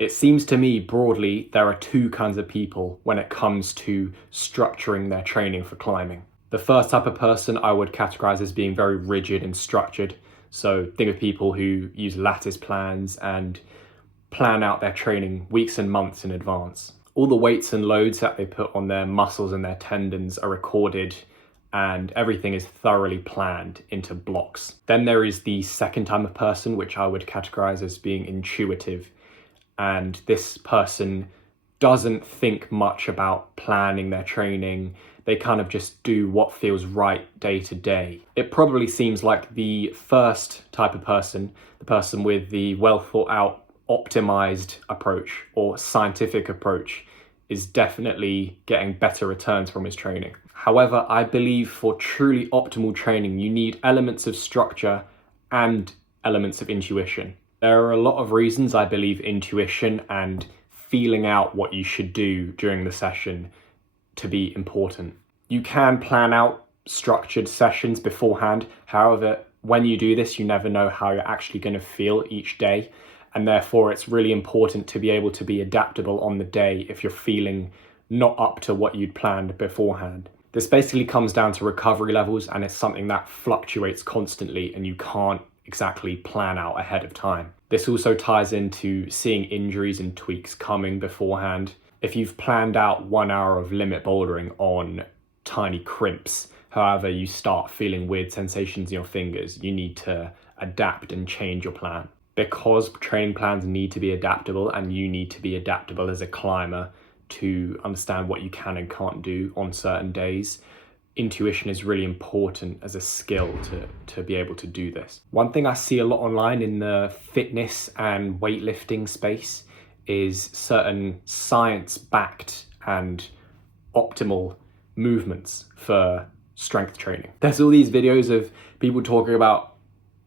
It seems to me broadly there are two kinds of people when it comes to structuring their training for climbing. The first type of person I would categorize as being very rigid and structured. So think of people who use lattice plans and plan out their training weeks and months in advance. All the weights and loads that they put on their muscles and their tendons are recorded, and everything is thoroughly planned into blocks. Then there is the second type of person, which I would categorize as being intuitive. And this person doesn't think much about planning their training. They kind of just do what feels right day to day. It probably seems like the first type of person, the person with the well thought out, optimized approach or scientific approach, is definitely getting better returns from his training. However, I believe for truly optimal training, you need elements of structure and elements of intuition. There are a lot of reasons I believe intuition and feeling out what you should do during the session to be important. You can plan out structured sessions beforehand. However, when you do this, you never know how you're actually going to feel each day. And therefore, it's really important to be able to be adaptable on the day if you're feeling not up to what you'd planned beforehand. This basically comes down to recovery levels, and it's something that fluctuates constantly and you can't exactly plan out ahead of time. This also ties into seeing injuries and tweaks coming beforehand. If you've planned out 1 hour of limit bouldering on tiny crimps, however you start feeling weird sensations in your fingers, you need to adapt and change your plan. Because training plans need to be adaptable, and you need to be adaptable as a climber to understand what you can and can't do on certain days, intuition is really important as a skill to be able to do this. One thing I see a lot online in the fitness and weightlifting space is certain science-backed and optimal movements for strength training. There's all these videos of people talking about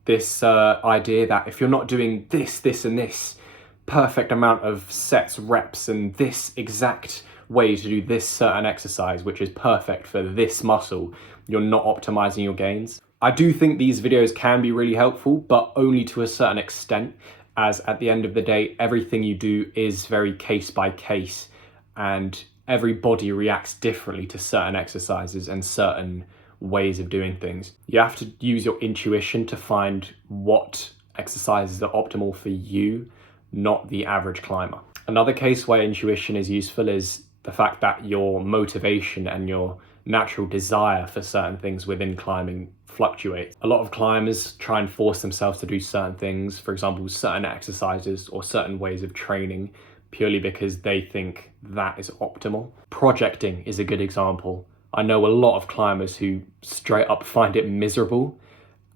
this idea that if you're not doing this, this, and this perfect amount of sets, reps, and this exact way to do this certain exercise, which is perfect for this muscle, you're not optimizing your gains. I do think these videos can be really helpful, but only to a certain extent, as at the end of the day, everything you do is very case by case, and every body reacts differently to certain exercises and certain ways of doing things. You have to use your intuition to find what exercises are optimal for you, not the average climber. Another case where intuition is useful is the fact that your motivation and your natural desire for certain things within climbing fluctuates. A lot of climbers try and force themselves to do certain things, for example, certain exercises or certain ways of training, purely because they think that is optimal. Projecting is a good example. I know a lot of climbers who straight up find it miserable,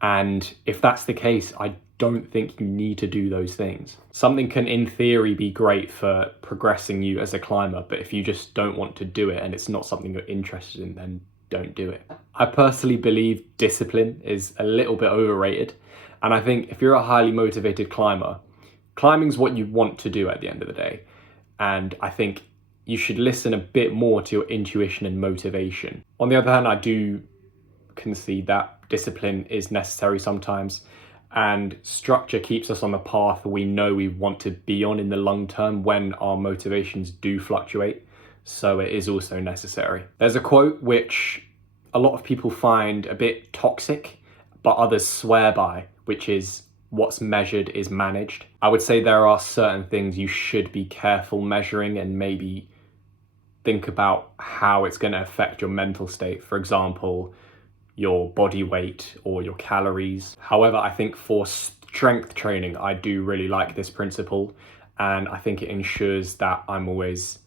and if that's the case, I don't think you need to do those things. Something can in theory be great for progressing you as a climber, but if you just don't want to do it and it's not something you're interested in, then don't do it. I personally believe discipline is a little bit overrated, and I think if you're a highly motivated climber, climbing's what you want to do at the end of the day, and I think you should listen a bit more to your intuition and motivation. On the other hand, I do concede that discipline is necessary sometimes, and structure keeps us on the path we know we want to be on in the long term when our motivations do fluctuate, so it is also necessary. There's a quote which a lot of people find a bit toxic, but others swear by, which is, what's measured is managed. I would say there are certain things you should be careful measuring and maybe think about how it's going to affect your mental state. For example, your body weight or your calories. However, I think for strength training, I do really like this principle, and I think it ensures that I'm always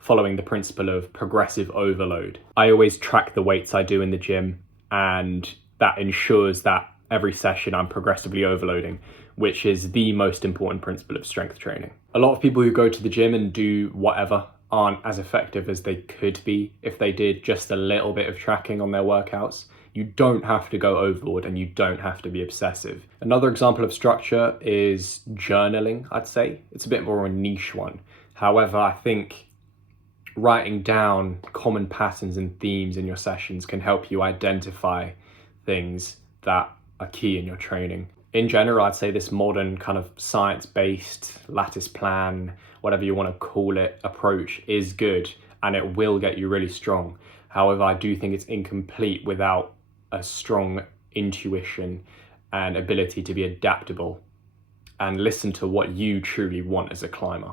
following the principle of progressive overload. I always track the weights I do in the gym, and that ensures that every session I'm progressively overloading, which is the most important principle of strength training. A lot of people who go to the gym and do whatever aren't as effective as they could be if they did just a little bit of tracking on their workouts. You don't have to go overboard, and you don't have to be obsessive. Another example of structure is journaling, I'd say. It's a bit more of a niche one. However, I think writing down common patterns and themes in your sessions can help you identify things that are key in your training. In general, I'd say this modern kind of science-based lattice plan, whatever you want to call it, approach is good and it will get you really strong. However, I do think it's incomplete without a strong intuition and ability to be adaptable and listen to what you truly want as a climber.